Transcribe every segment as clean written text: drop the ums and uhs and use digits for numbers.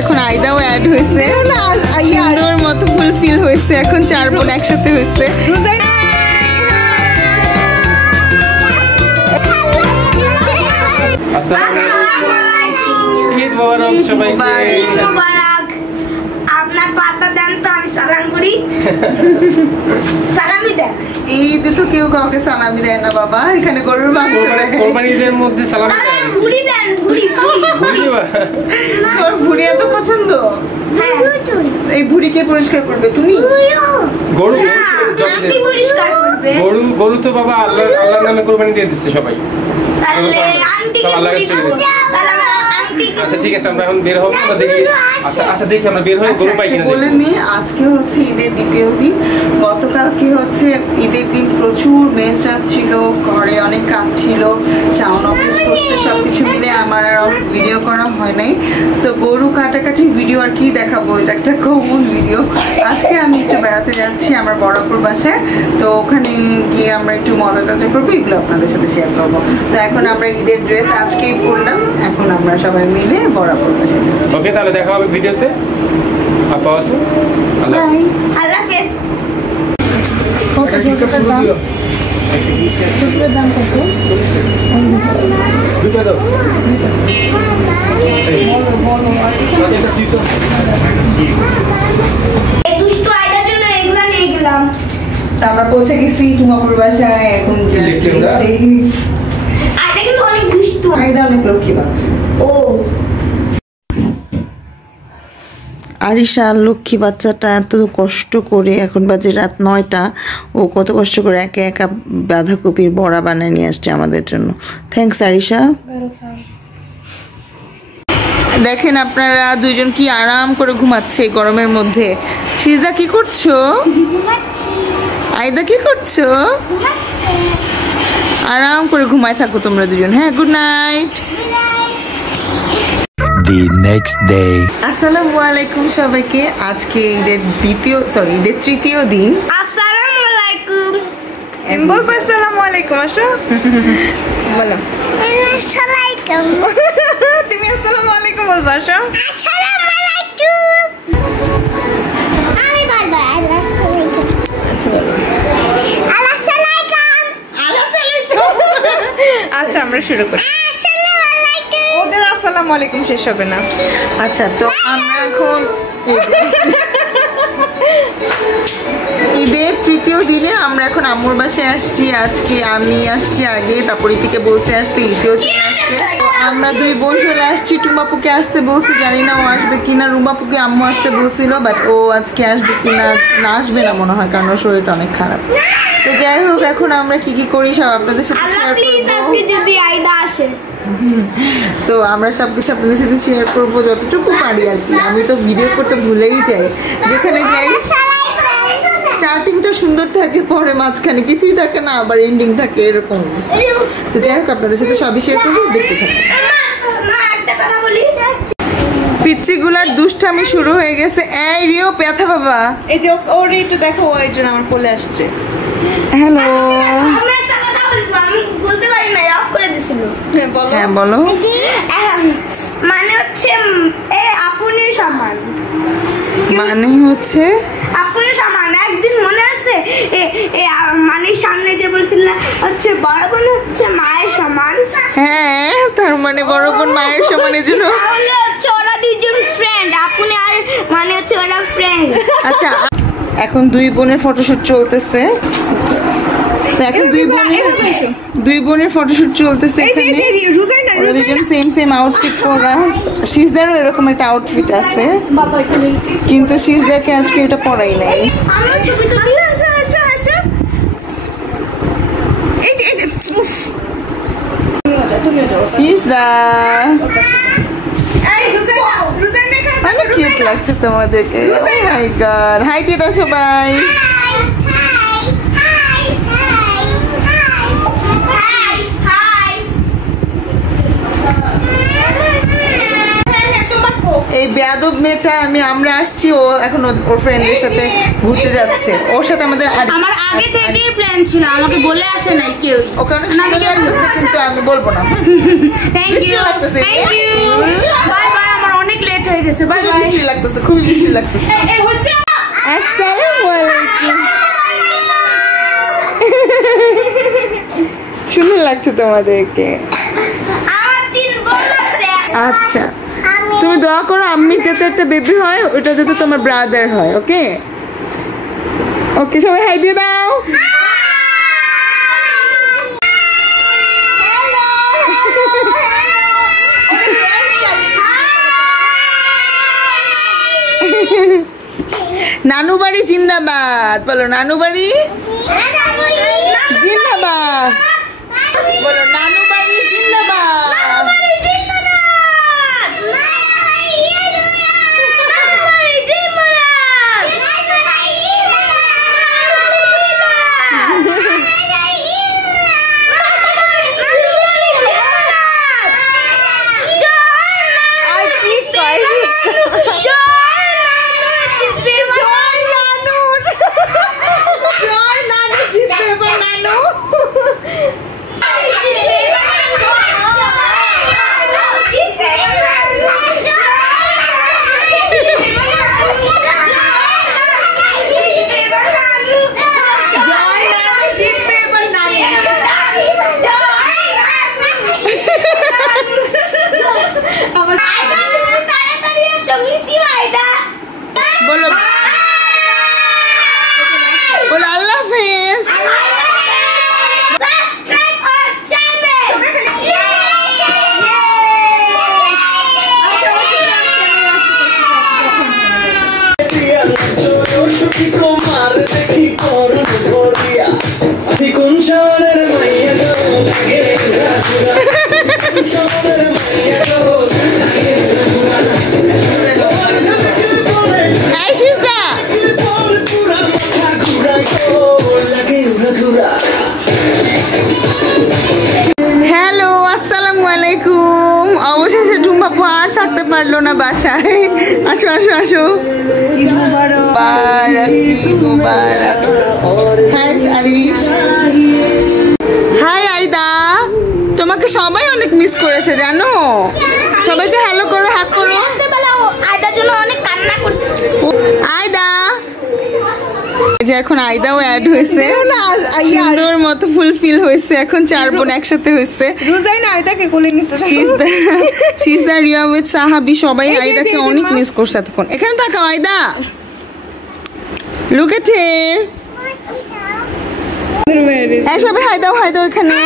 এখন আইদাও অ্যাড হয়েছে, সুন্দর মতো ফুলফিল হয়েছে। এখন 4 বোন একসাথে হয়েছে। আপনার পাতা দেন তো আমি সালাম করি। সালামি দেন। ঈদে তো কেউ কাউকে সালামি দেয় না বাবা, এখানে গরুর মাংস কোরবানিদের মধ্যে সালামি দেয়। ভুড়ি দেন, ভুড়ি ভুড়ি। তোর ভুড়ি এত পছন্দ? হ্যাঁ। এই ভুড়িকে পরিষ্কার করবে তুমি? গরু আন্টি পরিষ্কার করবে। গরু তো বাবা আল্লাহর নামে কোরবানি দিয়ে দিচ্ছে সবাই। তাহলে আন্টিকে ভুড়ি দাও। আচ্ছা ঠিক আছে, আমরা এখন বের হবো, আমরা দেখি। আচ্ছা দেখি আমরা বের হয়ে গরু পাই কিনা বলে নি। আজকে হচ্ছে ঈদের দ্বিতীয় দিন। গতকালকে হচ্ছে ঈদের দিন প্রচুর মেসআপ ছিল, ঘরে অনেক কাজ ছিল, সাউন্ড অফিস করতে, সবকিছু মিলে আমার ভিডিও করা হয় নাই। সো গরু কাটাকাটির ভিডিও আর কি দেখাবো, এটা একটা কমন ভিডিও। আজকে আমি একটু বেড়াতে যাচ্ছি আমার বড়পুর বাসায়, তো ওখানে গিয়ে আমরা একটু মজা টজা করবো, এগুলো আপনাদের সাথে শেয়ার করবো। তো এখন আমরা ঈদের ড্রেস আজকেই পরলাম, এখন আমরা সবাই মিলে বড়পুর বাসায় যাচ্ছি। ওকে, তাহলে দেখা হবে ভিডিওতে। আপাতত আল্লাহ হাফেজ। আল্লাহ হাফেজ। কত জোড়াটার দাম? জোড়াটার দাম কত? দুটো দাও। বলো সাথে একটা চিপস। এই দুষ্টু আইদার জন্য এগুলো নিয়ে গেলাম। তা আমরা পৌঁছে গেছি টুমাপুর বাসায়। এখন আইদা কিন্তু অনেক দুষ্টু। আইদা অনেক লক্ষ্মী বাচ্চা। ও আরিশা লক্ষ্মী বাচ্চাটা এত কষ্ট করে, এখন বাজে রাত 9টা, ও কত কষ্ট করে একা একা বাঁধাকপির বড়া বানিয়ে নিয়ে আসছে আমাদের জন্য। থ্যাঙ্কস আরিশা। দেখেন আপনারা দুইজন কি আরাম করে ঘুমাচ্ছে এই গরমের মধ্যে। সিজদা কি করছো? আইদা কি করছো? আরাম করে ঘুমায় থাকো তোমরা দুজন। হ্যাঁ, good night. The next day. আসসালামু আলাইকুম সবাইকে। আজকে ঈদের তৃতীয় দিন। আসসালামু আলাইকুম। বলবো আসসালামু আলাইকুম। আসো বলো। আসসালামু তুমি আসসালামু আলাইকুম বলবো। আসো। আসসালামু আলাইকুম। আমি বলবো আসসালামু আলাইকুম। আচ্ছা বলো। আচ্ছা আমরা শুরু করি। ওদের আসসালামু আলাইকুম শেষ হবে না। আচ্ছা, তো আমরা এখন ঈদের তৃতীয় দিনে আমরা এখন আম্মুর বাসায় আসছি। আজকে আমি আসছি আগে, তারপর ইতিকে বলতে আসতে, ইতিও চলে আসছে। তো আমরা দুই বোন চলে আসছি। টুমাপুকে আসতে বলছি, জানি না ও আসবে কিনা। রুমাপুকে আম্মু আসতে বলছিল, বাট ও আজকে আসবে কিনা, না আসবে না মনে হয়, কারণ ওর শরীরটা অনেক খারাপ। তো যাই হোক, এখন আমরা কি কি করি সব আপনাদের সাথে শেয়ার করবো। যদি আইদা আসে তো আমরা সবকিছু আপনাদের সাথে শেয়ার করবো যতটুকু পারি আর কি। আমি তো ভিডিও করতে ভুলেই যাই, যেখানে যাই স্টার্টিংটা সুন্দর থাকে, পরে মাঝখানে কিছুই থাকে না, আবার এন্ডিং থাকে, এরকম। তো যাই হোক, আপনাদের সাথে সবই শেয়ার করবো, দেখতে থাকি। পিচ্চিগুলার দুষ্টামি শুরু হয়ে গেছে। এই রিও ব্যথা বাবা, এই যে ওর একটু দেখো, ওই জন্য আমার কোলে আসছে। হ্যালো, আমি বলতে পারি না, অফ করে দিছিল। হ্যাঁ বলো। মানে হচ্ছে আপনি সমান, মানে হচ্ছে আপনি সমান। একদিন মনে আছে মানে সামনে যে বলছিল হচ্ছে বড় বোন হচ্ছে মায়ের সমান। হ্যাঁ, তার মানে বড় বোন মায়ের সমানের জন্য তাহলে হচ্ছে ওরা দুজন ফ্রেন্ড, আপনি আর মানে হচ্ছে ওরা ফ্রেন্ড। আচ্ছা, এখন দুই বোনের ফটোশুট চলতেছে। তো এখন দুই বোনের ফটোশুট চলতেছে। ওরা দুজন সেম আউটফিট পরা। সিজদারও এরকম একটা আউটফিট আছে, কিন্তু সিজদাকে আজকে এটা পরাই নাই। সিজদা অনেক কিউট লাগছে তোমাদেরকে। ও মাই গড, হাই দিয়ে দাও সবাই। বেয়াদব মেয়েটা আমরা আসছি, ও এখন ওর ফ্রেন্ডের সাথে ঘুরতে যাচ্ছে, ওর সাথে আমাদের আমার আগে থেকেই প্ল্যান ছিল, আমাকে বলে আসে নাই কেউ। ওকে অনেক সুন্দর লাগতেছে, কিন্তু আমি বলবো না। Thank you, thank you, bye bye. আমার অনেক লেট হয়ে গেছে, বাই বাই। বিশ্রী লাগতেছে, খুবই বিশ্রী লাগতেছে। এই হচ্ছে আসসালামু আলাইকুম। সুন্দর লাগছে তোমাদেরকে। আচ্ছা, তুমি দোয়া করো আম্মির যাতে একটা বেবি হয়, ওটা যাতে তোমার ব্রাদার হয়। ওকে ওকে, সবাই হাই দিয়ে দাও। নানু বাড়ি জিন্দাবাদ বলো, নানু বাড়ি জিন্দাবাদ বলো, নানু বাড়ি জিন্দাবাদ। বলো বলো আল্লাহ হাফেজ। হ্যালো, আসসালামু আলাইকুম। অবশেষে ঢুম্বাপু আর থাকতে পারলো না বাসায়। আসো আসো আসো। ঈদ মুবারক, ঈদ মুবারক। Hi Arish, hi Aida. তোমাকে সবাই অনেক মিস করেছে জানো। সবাইকে হ্যালো করো, হাত করো। আয়দার জন্য অনেক কান্না করছে। আয়দা, যে এখন আইদাও অ্যাড হয়েছে, সুন্দর মতো ফুলফিল হয়েছে। এখন 4 বোন একসাথে হয়েছে। রোজাইনা আয়দাকে কোলে নিতে সিজদা রিয়া উইথ সাহাবি সবাই আইদাকে অনেক মিস করছে এতক্ষণ। এখানে তাকাও আইদা, লুক এট হিয়ার। এই সবাই হাই দাও, হাই দাও এখানে।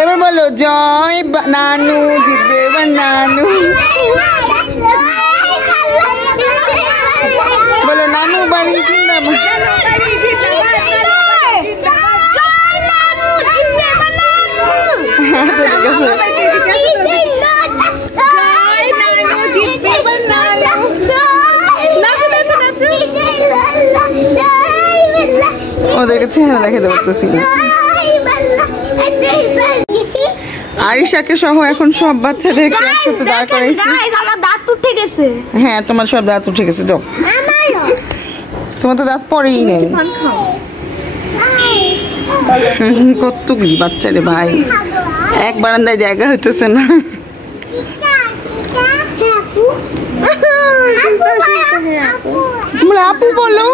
এবার বলো জয় নানু, জিতবে এবার নানু। বলো নানু বাড়ি জিন্দাবাদ। ওদেরকে চেহারা দেখে দেখতেছি না। আরিশাকে সহ এখন সব বাচ্চাদেরকে একসাথে দাঁড় করাইছি। আমার দাঁত উঠে গেছে। হ্যাঁ, তোমার সব দাঁত উঠে গেছে। যাও, তোমার তো দাঁত পরেই নেই। কতগুলি বাচ্চা রে ভাই, এক বারান্দায় জায়গা হইতেছে না। তোমরা আপু বলো।